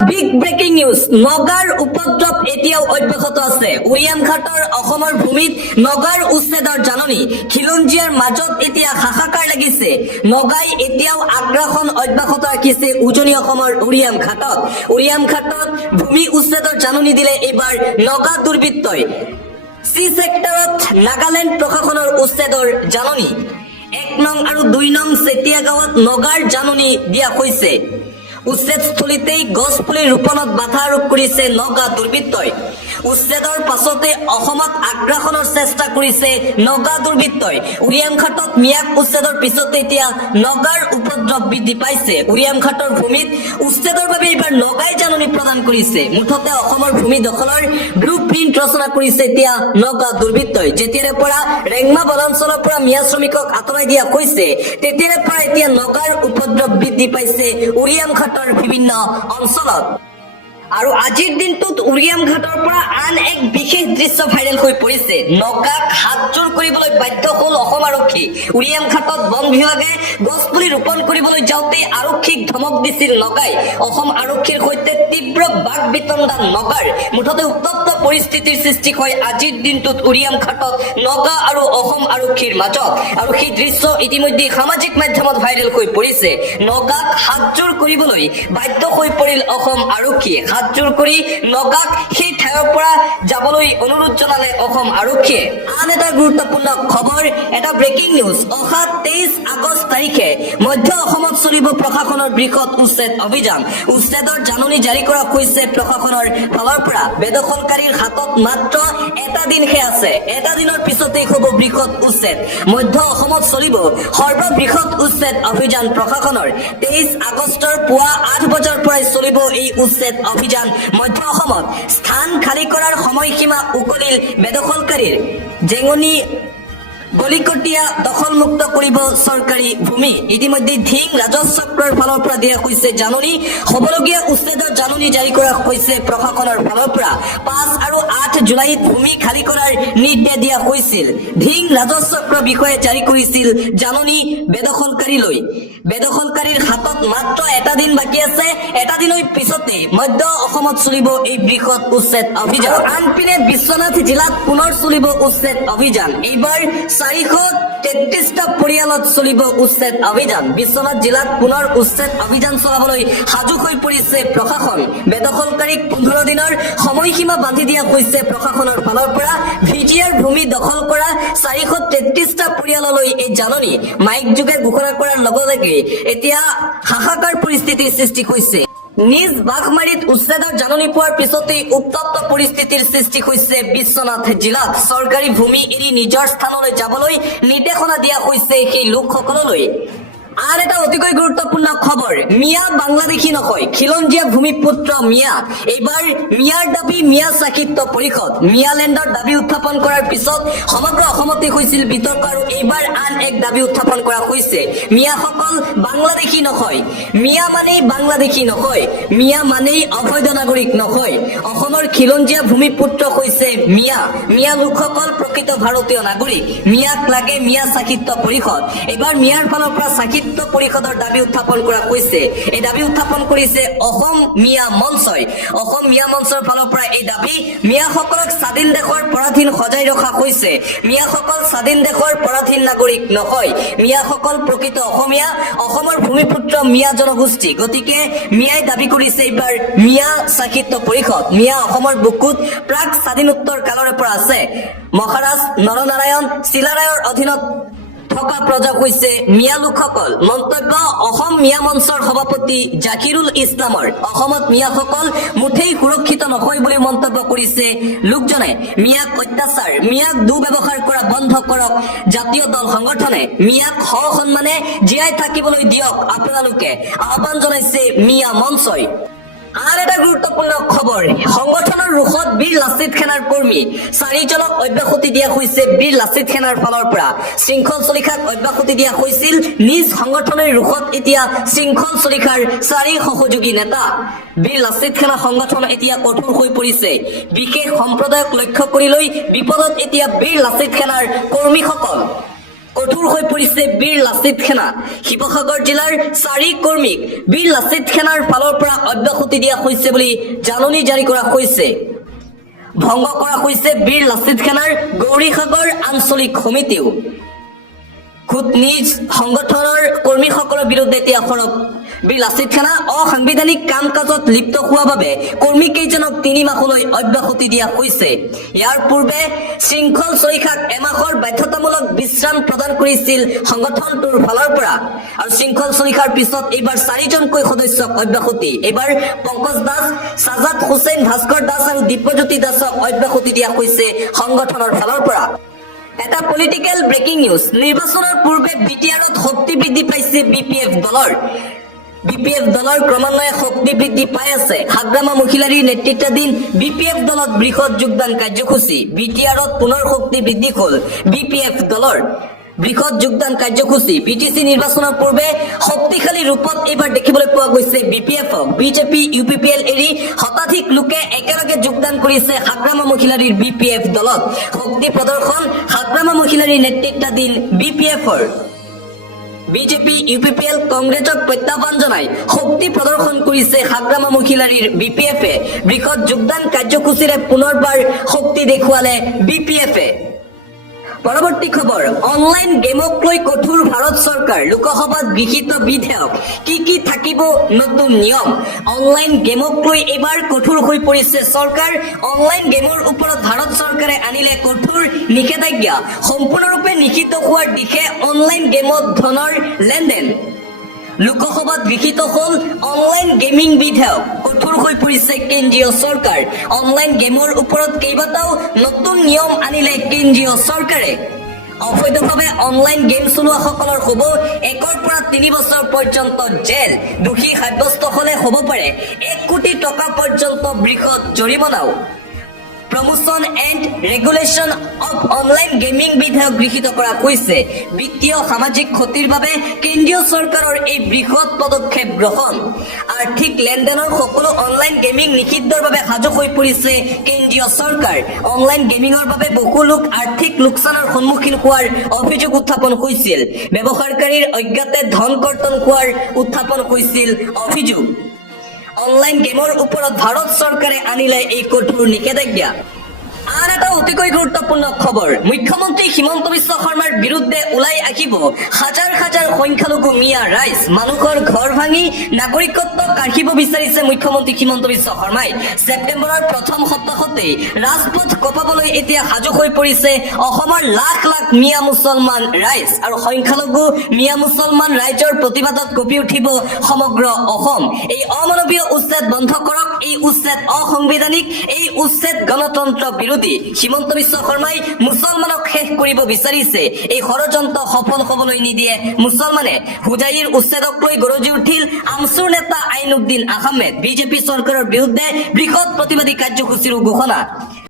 Big breaking news নগাৰ উপদ্ৰৱ এতিয়াও অব্যাহত আছে উৰিয়াম ঘাটৰ অসমৰ ভূমিত নগাৰ উচ্ছেদৰ জাননী খিলঞ্জীয়াৰ মাজত এতিয়া হাহাকাৰ লাগিছে নগাই এতিয়াও আগ্ৰাসন অব্যাহত ৰাখিছে উজনি অসমৰ উৰিয়াম ঘাটত ভূমি উচ্ছেদৰ জাননী দিলে এইবাৰ নগা দুৰ্বৃত্তই চি সেক্টৰত নাগালেণ্ড প্ৰশাসনৰ উচ্ছেদৰ জাননী 1 নং আৰু 2 নং চেতিয়া গাঁৱত নগাৰ জাননী দিয়া হৈছে উচ্ছেদস্থলীতেই গছপুলি ৰোপণত বাধা আৰোপ কৰিছে নগা দুৰ্বৃত্তই উচ্ছেদৰ পাছতে অসমত আগ্ৰাসনৰ চেষ্টা কৰিছে নগা দুৰ্বৃত্তই উৰিয়াম ঘাটত মিয়াক উচ্ছেদৰ পিছতে এতিয়া নগাৰ উপদ্ৰৱ বৃদ্ধি পাইছে উৰিয়াম ঘাটৰ ভূমিত উচ্ছেদৰ বাবে এইবাৰ নগাই জাননী প্ৰদান কৰিছে মুঠতে অসমৰ ভূমি দখলৰ ব্লু প্ৰিণ্ট ৰচনা কৰিছে এতিয়া নগা দুৰ্বৃত্তই যেতিয়াৰে পৰা ৰেংমা বনাঞ্চলৰ পৰা মিয়া শ্ৰমিকক আঁতৰাই দিয়া হৈছে তেতিয়াৰে পৰা এতিয়া নগাৰ উপদ্ৰৱ বৃদ্ধি পাইছে উৰিয়াম ঘাটৰ বিভিন্ন অঞ্চলত আৰু আজিৰ দিনটোত উৰিয়াম ঘাটৰ পৰা আন এক বিশেষ দৃশ্য ভাইৰেল হৈ পৰিছে নগাক হাতজোৰ কৰিবলৈ বাধ্য হ'ল অসম আৰক্ষী উৰিয়াম ঘাটত বন বিভাগে গছপুলি ৰোপণ কৰিবলৈ যাওঁতে আৰক্ষীক ধমক দিছিল নগাই অসম আৰক্ষীৰ সৈতে তীব্ৰ বাক বিতণ্ডা নগাৰ মুঠতে উত্তপ্ত পৰিস্থিতিৰ সৃষ্টি হয় আজিৰ দিনটোত উৰিয়াম ঘাটত নগা আৰু অসম আৰক্ষীৰ মাজত আৰু সেই দৃশ্য ইতিমধ্যে সামাজিক মাধ্যমত ভাইৰেল হৈ পৰিছে নগাক হাতজোৰ কৰিবলৈ বাধ্য হৈ পৰিল অসম আৰক্ষীয়ে হাতজোৰ কৰি নগাক সেই ঠাইৰ পৰা যাবলৈ অনুৰোধ জনালে অসম আৰক্ষীয়ে আন এটা গুৰুত্বপূৰ্ণ খবৰ এটা ব্ৰেকিং নিউজ অহা 23 আগষ্ট তাৰিখে মধ্য অসমত চলিব প্ৰশাসনৰ বৃহৎ উচ্ছেদ অভিযান উচ্ছেদৰ জাননী জাৰি কৰা হৈছে প্ৰশাসনৰ ফালৰ পৰা বেদখলকাৰীৰ হাতত মাত্ৰ এটা দিনহে আছে এটা দিনৰ পিছতেই হ'ব বৃহৎ উচ্ছেদ মধ্য অসমত চলিব সৰ্ববৃহৎ উচ্ছেদ অভিযান প্ৰশাসনৰ 23 আগষ্টৰ পুৱা 8 বজাৰ পৰাই চলিব এই উচ্ছেদ অভিযান মধ্য অসমত স্থান খালী কৰাৰ সময়সীমা উকলিল বেদখলকাৰীৰ জেঙনি গলিকটীয়া দখলমুক্ত কৰিব চৰকাৰী ভূমি ইতিমধ্যে ধিং ৰাজহ চক্ৰৰ ফালৰ পৰা দিয়া হৈছে জাননী হ'বলগীয়া উচ্ছেদৰ জাননী জাৰি কৰা হৈছে প্ৰশাসনৰ ফালৰ পৰা 5 আৰু 8 জুলাইত ভূমি খালী কৰাৰ নিৰ্দেশ দিয়া হৈছিল ধিং ৰাজহ চক্ৰ বিষয়ে জাৰি কৰিছিল জাননী বেদখলকাৰীৰ হাতত মাত্ৰ এটা দিন বাকী আছে এটা দিনৰ পিছতে মধ্য অসমত চলিব এই বৃহৎ উচ্ছেদ অভিযান আনপিনে বিশ্বনাথ জিলাত পুনৰ চলিব উচ্ছেদ অভিযান এইবাৰ 433টা পৰিয়ালত চলিব উচ্ছেদ অভিযান বিশ্বনাথ জিলাত পুনৰ উচ্ছেদ অভিযান চলাবলৈ সাজু হৈ পৰিছে প্ৰশাসন বেদখলকাৰীক 15 দিনৰ সময়সীমা বান্ধি দিয়া হৈছে প্ৰশাসনৰ ফালৰ পৰা ভিজিআৰ ভূমি দখল কৰা 433টা পৰিয়াললৈ এই জাননী মাইক যোগে ঘোষণা কৰাৰ লগে এতিয়া হাহাকাৰ পৰিস্থিতিৰ সৃষ্টি হৈছে নিজ বাঘমাৰীত উচ্ছেদৰ জাননী পোৱাৰ পিছতেই উত্তপ্ত পৰিস্থিতিৰ সৃষ্টি হৈছে বিশ্বনাথ জিলাত চৰকাৰী ভূমি এৰি নিজৰ স্থানলৈ যাবলৈ নিৰ্দেশনা দিয়া হৈছে সেই লোকসকললৈ আৰ এটা অতিকৈ গুৰুত্বপূৰ্ণ খবৰ মিয়া বাংলাদেশী নহয় খিলঞ্জীয়া ভূমিপুত্ৰ মিয়া এইবাৰ মিয়াৰ দাবী মিয়া সাহিত্য পৰিষদ মিয়ালেণ্ডৰ দাবী উত্থাপন কৰাৰ পিছত সমগ্ৰ অসমতে হৈছিল বিতৰ্ক আৰু এইবাৰ আন এক দাবী উত্থাপন কৰা হৈছে মিয়াসকল বাংলাদেশী নহয় মিয়া মানেই বাংলাদেশী নহয় মিয়া মানেই অবৈধ নাগৰিক নহয় অসমৰ খিলঞ্জীয়া ভূমিপুত্ৰ হৈছে মিয়া লোকসকল প্ৰকৃত ভাৰতীয় নাগৰিক মিয়াক লাগে মিয়া সাহিত্য পৰিষদ এইবাৰ মিয়াৰ ফালৰ পৰা সাহিত্য পৰিষদৰ দাবী উত্থাপন কৰা হৈছে এই দাবী উত্থাপন কৰিছে অসম মিয়া মঞ্চৰ ফালৰ পৰা এই দাবী মিয়াসকলক স্বাধীন দেশৰ পৰাধীন সজাই ৰখা হৈছে মিয়াসকল স্বাধীন দেশৰ পৰাধীন নাগৰিক নহয় মিয়াসকল প্ৰকৃত অসমীয়া অসমৰ ভূমিপুত্ৰ মিয়া জনগোষ্ঠী গতিকে মিয়াই দাবী কৰিছে এইবাৰ মিয়া সাহিত্য পৰিষদ মিয়া অসমৰ বুকুত প্ৰাক স্বাধীনোত্তৰ কালৰে পৰা আছে মহাৰাজ নৰনাৰায়ণ চিলাৰায়ৰ অধীনত থকা প্ৰজা হৈছে মিয়া লোকসকল মন্তব্য অসম মিয়া মঞ্চৰ সভাপতি জাকিৰুল ইছলামৰ অসমত মিয়াসকল মুঠেই সুৰক্ষিত নহয় বুলি মন্তব্য কৰিছে লোকজনে মিয়াক অত্যাচাৰ মিয়াক দুৰ্ব্যৱহাৰ কৰা বন্ধ কৰক জাতীয় দল সংগঠনে মিয়াক সন্মানে জীয়াই থাকিবলৈ দিয়ক আপোনালোকে আহ্বান জনাইছে মিয়া মঞ্চই আর এটা গুৰুত্বপূৰ্ণ খবৰ সংগঠনৰ ৰুখত বীৰ লাচিত সেনাৰ কৰ্মী 4জনক অব্যাহতি দিয়া হৈছে বীৰ লাচিত সেনাৰ ফালৰ পৰা শৃংখল চলিখাক অব্যাহতি দিয়া হৈছিল নিজ সংগঠনৰ ৰুখত এতিয়া শৃংখল চলিখাৰ 4 সহযোগী নেতা বীৰ লাচিত সেনা সংগঠন এতিয়া কঠোৰ হৈ পৰিছে বিশেষ সম্প্ৰদায়ক লক্ষ্য কৰি লৈ বিপদত এতিয়া বীৰ লাচিত সেনাৰ কৰ্মীসকল কঠোৰ হৈ পৰিছে বীৰ লাচিত সেনা। শিৱসাগৰ জিলাৰ 4 কৰ্মীক বীৰ লাচিত সেনাৰ ফালৰ পৰা অব্যাহতি দিয়া হৈছে বুলি জাননী জাৰি কৰা হৈছে। ভংগ কৰা হৈছে বীৰ লাচিত সেনাৰ গৌৰীসাগৰ আঞ্চলিক সমিতিও। খুদ নিজ সংগঠনৰ কৰ্মীসকলৰ বিৰুদ্ধে এতিয়া সৰব বীৰ লাচিত সেনা অসাংবিধানিক কাম কাজত লিপ্ত হোৱা বাবে কৰ্মীকেইজনক 3 মাহলৈ অব্যাহতি দিয়া হৈছে। ইয়াৰ পূৰ্বে শৃংখল চৈখাক এমাহৰ বাধ্যতামূলক বিশ্ৰাম প্ৰদান কৰিছিল সংগঠনটোৰ ফালৰ পৰা আৰু শৃংখল চৈখাৰ পিছত এইবাৰ 4জনকৈ সদস্যক অব্যাহতি। এইবাৰ পংকজ দাস, সাজাদ হুছেইন, ভাস্কৰ দাস আৰু দিব্যজ্যোতি দাসক অব্যাহতি দিয়া হৈছে সংগঠনৰ ফালৰ পৰা। এটা পলিটিকেল ব্ৰেকিং নিউজ। নিৰ্বাচনৰ পূৰ্বে বিটিআৰত শক্তি বৃদ্ধি পাইছে বিপিএফ দলৰ। বিপিএফ দলৰ ক্ৰমান্বয়ে শক্তি বৃদ্ধি পাই আছে। হাগ্ৰামা মহিলাৰীৰ নেতৃত্বাধীন বিপিএফ দলত বৃহৎ যোগদান কাৰ্যসূচী। বিটিআৰত পুনৰ শক্তি বৃদ্ধি হ'ল বিপিএফ দলৰ। বৃহৎ যোগদান কাৰ্যসূচী। বিটিচি নিৰ্বাচনৰ পূৰ্বে শক্তিশালী ৰূপত এইবাৰ দেখিবলৈ পোৱা গৈছে বিপিএফক। বিজেপি ইউপিপিএল এৰি শতাধিক লোকে একেলগে যোগদান কৰিছে হাগ্ৰামা মহিলাৰীৰ বিপিএফ দলত। শক্তি প্ৰদৰ্শন হাগ্ৰামা মহিলাৰীৰ নেতৃত্বাধীন বিপিএফৰ। বিজেপি ইউপিপিএল কংগ্ৰেছক প্ৰত্যাহ্বান জনাই শক্তি প্ৰদৰ্শন কৰিছে হাগ্ৰামা মহিলাৰীৰ বিপিএফে। বৃহৎ যোগদান কাৰ্যসূচীৰে পুনৰবাৰ শক্তি দেখুৱালে বিপিএফে। পৰৱৰ্তী খবৰ। অনলাইন গেমক লৈ কঠোৰ ভাৰত চৰকাৰ। লোকসভাত গৃহীত বিধেয়ক। কি থাকিব নতুন নিয়ম। অনলাইন গেমক লৈ এইবাৰ কঠোৰ হৈ পৰিছে চৰকাৰ। অনলাইন গেমৰ ওপৰত ভাৰত চৰকাৰে আনিলে কঠোৰ নিষেধাজ্ঞা। সম্পূৰ্ণৰূপে নিষিদ্ধ হোৱাৰ দিশে অনলাইন গেমত ধনৰ লেনদেন। লোকসভাত গৃহীত হ'ল অনলাইন গেমিং বিধেয়ক। কঠোৰ হৈ পৰিছে কেন্দ্ৰীয় চৰকাৰ। অনলাইন গেমৰ ওপৰত কেইবাটাও নতুন নিয়ম আনিলে কেন্দ্ৰীয় চৰকাৰে। অবৈধভাৱে অনলাইন গেম চলোৱাসকলৰ হ'ব 1 পৰা 3 বছৰ পৰ্যন্ত জেল। দোষী সাব্যস্ত হ'লে হ'ব পাৰে 1 কোটি টকা পৰ্যন্ত বৃহৎ জৰিমনাও। Promotion and regulation of online gaming বিধেয়ক গৃহীত কৰা হৈছে। বিত্তীয় সামাজিক ক্ষতিৰ বাবে কেন্দ্ৰীয় চৰকাৰৰ এই বৃহৎ পদক্ষেপ গ্ৰহণ। আৰ্থিক লেনদেনৰ সকলো অনলাইন গেমিং নিষিদ্ধৰ বাবে সাজু হৈ পৰিছে কেন্দ্ৰীয় চৰকাৰ। অনলাইন গেমিঙৰ বাবে বহু লোক আৰ্থিক লোকচানৰ সন্মুখীন হোৱাৰ অভিযোগ উত্থাপন হৈছিল। ব্যৱহাৰকাৰীৰ অজ্ঞাতে ধন কৰ্তন হোৱাৰ উত্থাপন হৈছিল অভিযোগ। অনলাইন গেমৰ ওপৰত ভাৰত চৰকাৰে আনিলে এই কঠোৰ নিষেধাজ্ঞা। আন এটা অতিকৈ গুৰুত্বপূৰ্ণ খবৰ। মুখ্যমন্ত্ৰী হিমন্ত বিশ্ব শৰ্মাৰ বিৰুদ্ধে ওলাই আহিব হাজাৰ হাজাৰ সংখ্যালঘু মিয়া ৰাইজ। মানুহৰ ঘৰ ভাঙি নাগৰিকত্ব কাঢ়িব বিচাৰিছে মুখ্যমন্ত্ৰী হিমন্ত বিশ্ব শৰ্মাই। ছেপ্টেম্বৰৰ প্ৰথম সপ্তাহতেই ৰাজপথ কঁপাবলৈ এতিয়া সাজু হৈ পৰিছে অসমৰ লাখ লাখ মিয়া মুছলমান ৰাইজ আৰু সংখ্যালঘু মিয়া মুছলমান ৰাইজৰ প্ৰতিবাদত কঁপি উঠিব সমগ্ৰ অসম। এই অমানৱীয় উচ্ছেদ বন্ধ কৰক। এই উচ্ছেদ অসাংবিধানিক। এই উচ্ছেদ গণতন্ত্ৰ বিৰোধী। হিমন্ত বিশ্ব শৰ্মাই মুছলমানক শেষ কৰিব বিচাৰিছে। এই ষড়যন্ত্ৰ সফল হ'বলৈ নিদিয়ে মুছলমানে। হুজাইৰ উচ্ছেদক লৈ গৰজি উঠিল আমছুৰ নেতা আইনুদ্দিন আহমেদ। বিজেপি চৰকাৰৰ বিৰুদ্ধে বৃহৎ প্ৰতিবাদী কাৰ্যসূচীৰো ঘোষণা।